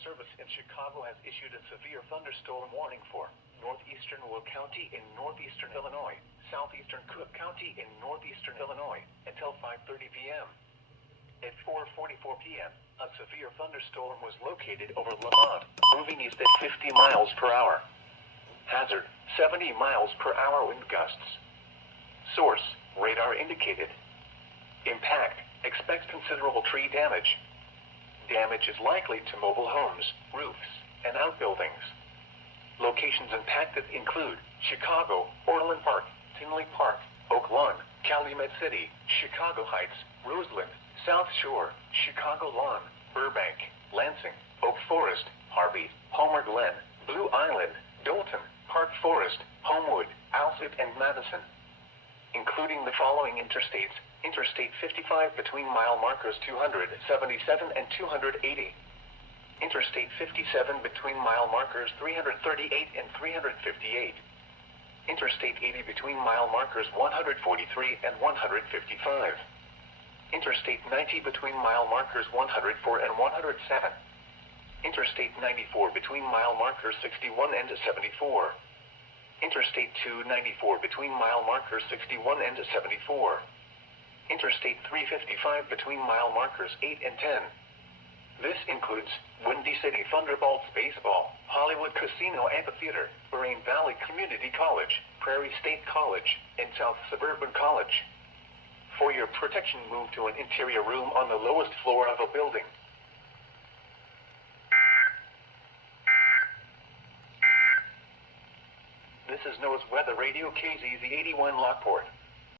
Service in Chicago has issued a severe thunderstorm warning for northeastern Will County in northeastern Illinois, southeastern Cook County in northeastern Illinois, until 5:30 p.m. At 4:44 p.m., a severe thunderstorm was located over Lamont, moving east at 50 miles per hour. Hazard, 70 miles per hour wind gusts. Source, radar indicated. Impact, expect considerable tree damage. Damage is likely to mobile homes, roofs, and outbuildings. Locations impacted include Chicago, Orland Park, Tinley Park, Oak Lawn, Calumet City, Chicago Heights, Roseland, South Shore, Chicago Lawn, Burbank, Lansing, Oak Forest, Harvey, Palmer Glen, Blue Island, Dolton, Park Forest, Homewood, Alsip, and Madison. Including the following interstates: Interstate 55 between mile markers 277 and 280. Interstate 57 between mile markers 338 and 358. Interstate 80 between mile markers 143 and 155. Interstate 90 between mile markers 104 and 107. Interstate 94 between mile markers 61 and 74. Interstate 294 between mile markers 61 and 74. Interstate 355 between mile markers 8 and 10. This includes Windy City Thunderbolts Baseball, Hollywood Casino Amphitheater, Moraine Valley Community College, Prairie State College, and South Suburban College. For your protection, move to an interior room on the lowest floor of a building. This is NOAA's Weather Radio KZZ81 Lockport.